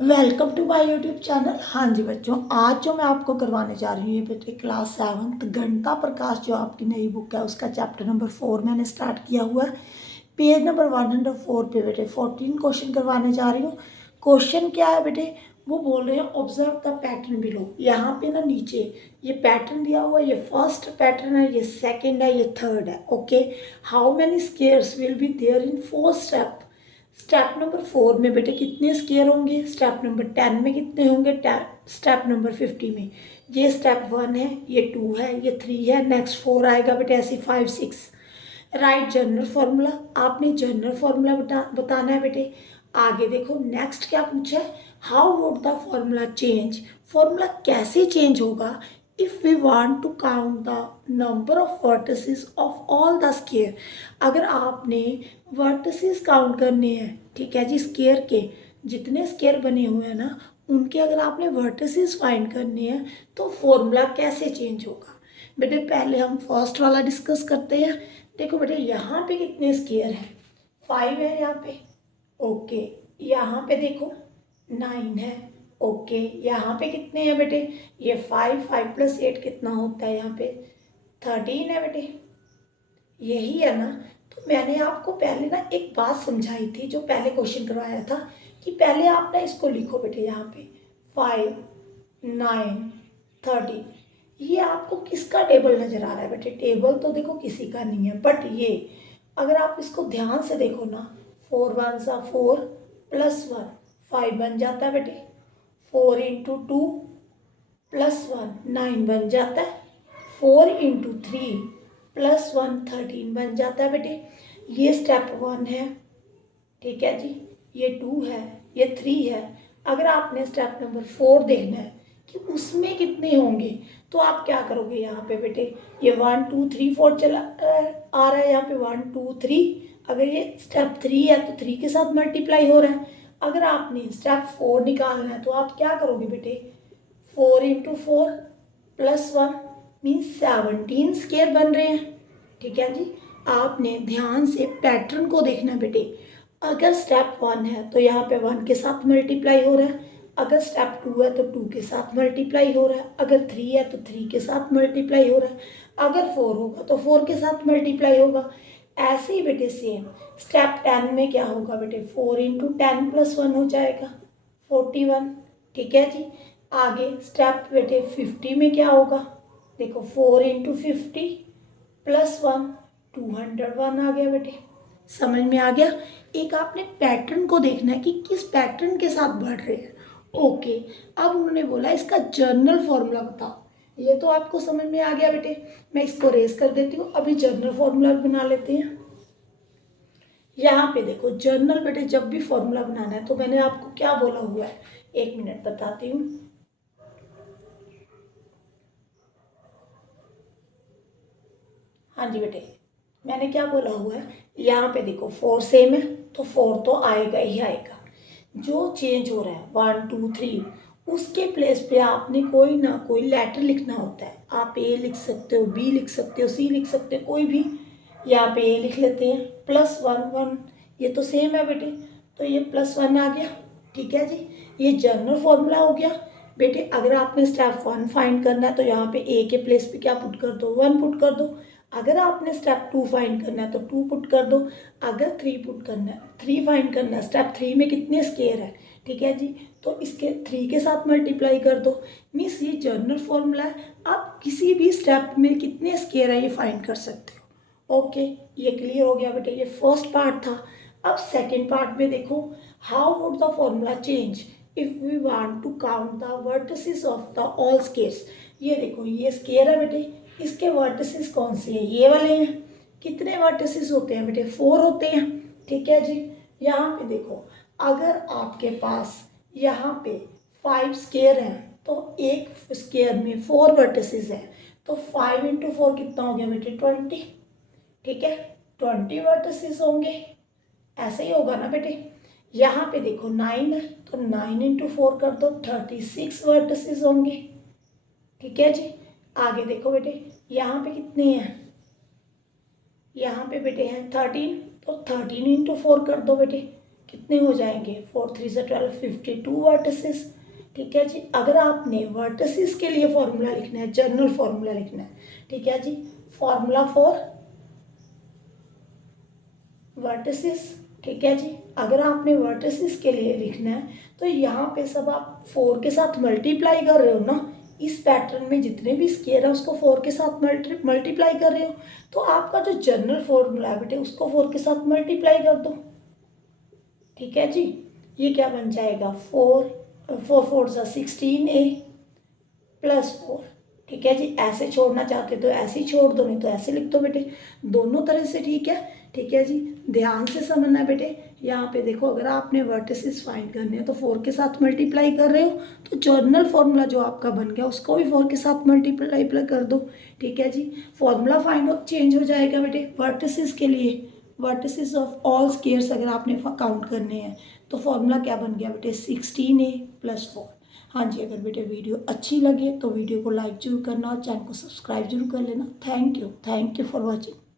Welcome to my YouTube channel. हाँ जी बच्चों, आज जो मैं आपको करवाने जा रही हूँ ये बेटे क्लास 7 घंटा प्रकाश जो आपकी नई बुक है उसका चैप्टर नंबर 4 मैंने स्टार्ट किया हुआ है। पेज नंबर 104 पे बेटे 14 क्वेश्चन करवाने जा रही हूँ। क्वेश्चन क्या है बेटे, वो बोल रहे हैं ऑब्जर्व द पैटर्न बिलो। यहाँ पे ना नीचे ये पैटर्न दिया हुआ है, ये फर्स्ट पैटर्न है, ये सेकेंड है, ये थर्ड है। Okay, how many squares will be there in 4 step. Step number 4 में बेटे कितने स्केयर होंगे, स्टेप नंबर 10 में कितने होंगे, स्टेप नंबर 50 में। ये स्टेप 1 है, ये 2 है, ये 3 है, नेक्स्ट 4 आएगा बेटे, ऐसे 5 6। राइट जनरल फॉर्मूला, आपने जनरल फॉर्मूला बताना है बेटे। आगे देखो नेक्स्ट क्या पूछा है, how would the formula change. Formula कैसे चेंज होगा if we want to count the number of vertices of all the square. अगर आपने वर्टिसेस काउंट करने हैं, ठीक है जी, स्केयर के जितने स्केयर बने हुए हैं ना उनके अगर आपने वर्टिसेस फाइंड करने हैं तो फॉर्मूला कैसे चेंज होगा। बेटे पहले हम फर्स्ट वाला डिस्कस करते हैं। देखो बेटे यहाँ पे कितने स्केयर हैं, 5 है यहाँ पे। ओके, यहाँ पे देखो 9 है। ओके, यहाँ पे कितने हैं बेटे, ये 5 5 प्लस 8 कितना होता है यहाँ पे 13 है बेटे, यही है ना। तो मैंने आपको पहले ना एक बात समझाई थी जो पहले क्वेश्चन करवाया था कि पहले आप ना इसको लिखो बेटे, यहाँ पे 5 9 13। ये आपको किसका टेबल नज़र आ रहा है बेटे, टेबल तो देखो किसी का नहीं है, बट ये अगर आप इसको ध्यान से देखो ना, 4 1 सा 4 प्लस 1 5 बन जाता है बेटे, 4 इंटू 2 प्लस 1 9 बन जाता है, 4 इंटू 3 प्लस 1 13 बन जाता है बेटे। ये स्टेप 1 है, ठीक है जी, ये 2 है, ये 3 है। अगर आपने स्टेप नंबर 4 देखना है कि उसमें कितने होंगे तो आप क्या करोगे, यहाँ पे बेटे ये 1 2 3 4 चला आ रहा है, यहाँ पे 1 2 3। अगर ये स्टेप 3 है तो 3 के साथ मल्टीप्लाई हो रहा है। अगर आपने स्टेप 4 निकालना है तो आप क्या करोगे बेटे, 4 इंटू 4 प्लस 1 मीन्स 17 स्केयर बन रहे हैं, ठीक है जी। आपने ध्यान से पैटर्न को देखना बेटे। अगर स्टेप 1 है तो यहाँ पे 1 के साथ मल्टीप्लाई हो रहा है, अगर स्टेप 2 है तो 2 के साथ मल्टीप्लाई हो रहा है, अगर 3 है तो 3 के साथ मल्टीप्लाई हो रहा है, अगर 4 होगा तो 4 के साथ मल्टीप्लाई होगा। ऐसे ही बेटे सेम स्टेप 10 में क्या होगा बेटे, 4 इंटू 10 प्लस 1 हो जाएगा 41, ठीक है जी। आगे स्टेप बेटे 50 में क्या होगा, देखो 4 इंटू 50 प्लस 1 201 आ गया बेटे, समझ में आ गया। एक आपने पैटर्न को देखना है कि किस पैटर्न के साथ बढ़ रहे हैं। ओके, अब उन्होंने बोला इसका जर्नल फॉर्मूला बताओ। ये तो आपको समझ में आ गया बेटे, मैं इसको रेस कर देती हूँ, अभी जर्नल फॉर्मूला बना लेते हैं। यहाँ पे देखो जर्नल बेटे जब भी फॉर्मूला बनाना है तो मैंने आपको क्या बोला हुआ है, एक मिनट बताती हूँ। हाँ जी बेटे, मैंने क्या बोला हुआ है, यहाँ पे देखो 4 सेम है तो 4 तो आएगा ही आएगा। जो चेंज हो रहा है 1 2 3 उसके प्लेस पे आपने कोई ना कोई लेटर लिखना होता है। आप ए लिख सकते हो, बी लिख सकते हो, सी लिख सकते हो, कोई भी। यहाँ पे ए लिख लेते हैं, प्लस 1 1, ये तो सेम है बेटे, तो ये प्लस 1 आ गया, ठीक है जी। ये जनरल फॉर्मूला हो गया बेटे। अगर आपने स्टेप 1 फाइंड करना है तो यहाँ पे ए के प्लेस पे क्या पुट कर दो, 1 पुट कर दो। अगर आपने स्टेप 2 फाइंड करना है तो 2 पुट कर दो। अगर 3 पुट करना है, 3 फाइंड करना है, स्टेप 3 में कितने स्केयर है, ठीक है जी, तो इसके 3 के साथ मल्टीप्लाई कर दो। मीन्स ये जनरल फॉर्मूला है, आप किसी भी स्टेप में कितने स्केयर है ये फाइंड कर सकते हो। ओके, ये क्लियर हो गया बेटे, ये फर्स्ट पार्ट था। अब सेकेंड पार्ट में देखो, how would the formula change if we want to count the vertices of the all squares. ये देखो ये स्केयर है बेटे, इसके वर्टिसेस कौन से हैं, ये वाले हैं। कितने वर्टिसेस होते हैं बेटे, 4 होते हैं, ठीक है जी। यहाँ पे देखो अगर आपके पास यहाँ पे 5 स्केयर हैं तो एक स्केयर में 4 वर्टिसेस हैं, तो 5 इंटू 4 कितना हो गया बेटे 20, ठीक है, 20 वर्टिसेस होंगे, ऐसे ही होगा ना बेटे। यहाँ पे देखो 9 है तो 9 इंटू 4 कर दो, 36 वर्टिसेस होंगे, ठीक है जी। आगे देखो बेटे यहाँ पे कितने हैं, यहाँ पे बेटे हैं 13, तो 13 इंटू 4 कर दो बेटे, कितने हो जाएंगे, 4 3 से 12, 52 वर्टिसेस। ठीक है जी। अगर आपने वर्टिसेस के लिए फॉर्मूला लिखना है, जनरल फॉर्मूला लिखना है, ठीक है जी, फॉर्मूला फॉर वर्टिसेस, ठीक है जी। अगर आपने वर्टिसेस के लिए लिखना है तो यहाँ पे सब आप 4 के साथ मल्टीप्लाई कर रहे हो ना, इस पैटर्न में जितने भी स्क्वायर है उसको 4 के साथ मल्टीप्लाई कर रहे हो, तो आपका जो जनरल फॉर्मूला है बेटे उसको 4 के साथ मल्टीप्लाई कर दो। ठीक है जी। ये क्या बन जाएगा, 4 4 4 16A +4। ठीक है जी। ऐसे छोड़ना चाहते तो ऐसे ही छोड़ दो, नहीं तो ऐसे लिख दो बेटे, दोनों तरह से ठीक है। ठीक है जी। ध्यान से समझना है बेटे, यहाँ पे देखो अगर आपने वर्टिसेस फाइंड करने हैं तो 4 के साथ मल्टीप्लाई कर रहे हो, तो जर्नल फॉर्मूला जो आपका बन गया उसको भी 4 के साथ मल्टीप्लाई कर दो। ठीक है जी। फॉर्मूला फाइंड चेंज हो जाएगा बेटे वर्टिसेस के लिए, वर्टिसेस ऑफ ऑल स्क्वायर्स अगर आपने काउंट करने हैं तो फॉर्मूला क्या बन गया बेटे, 16A +4। हाँ जी। अगर बेटे वीडियो अच्छी लगे तो वीडियो को लाइक जरूर करना और चैनल को सब्सक्राइब जरूर कर लेना। Thank you for watching.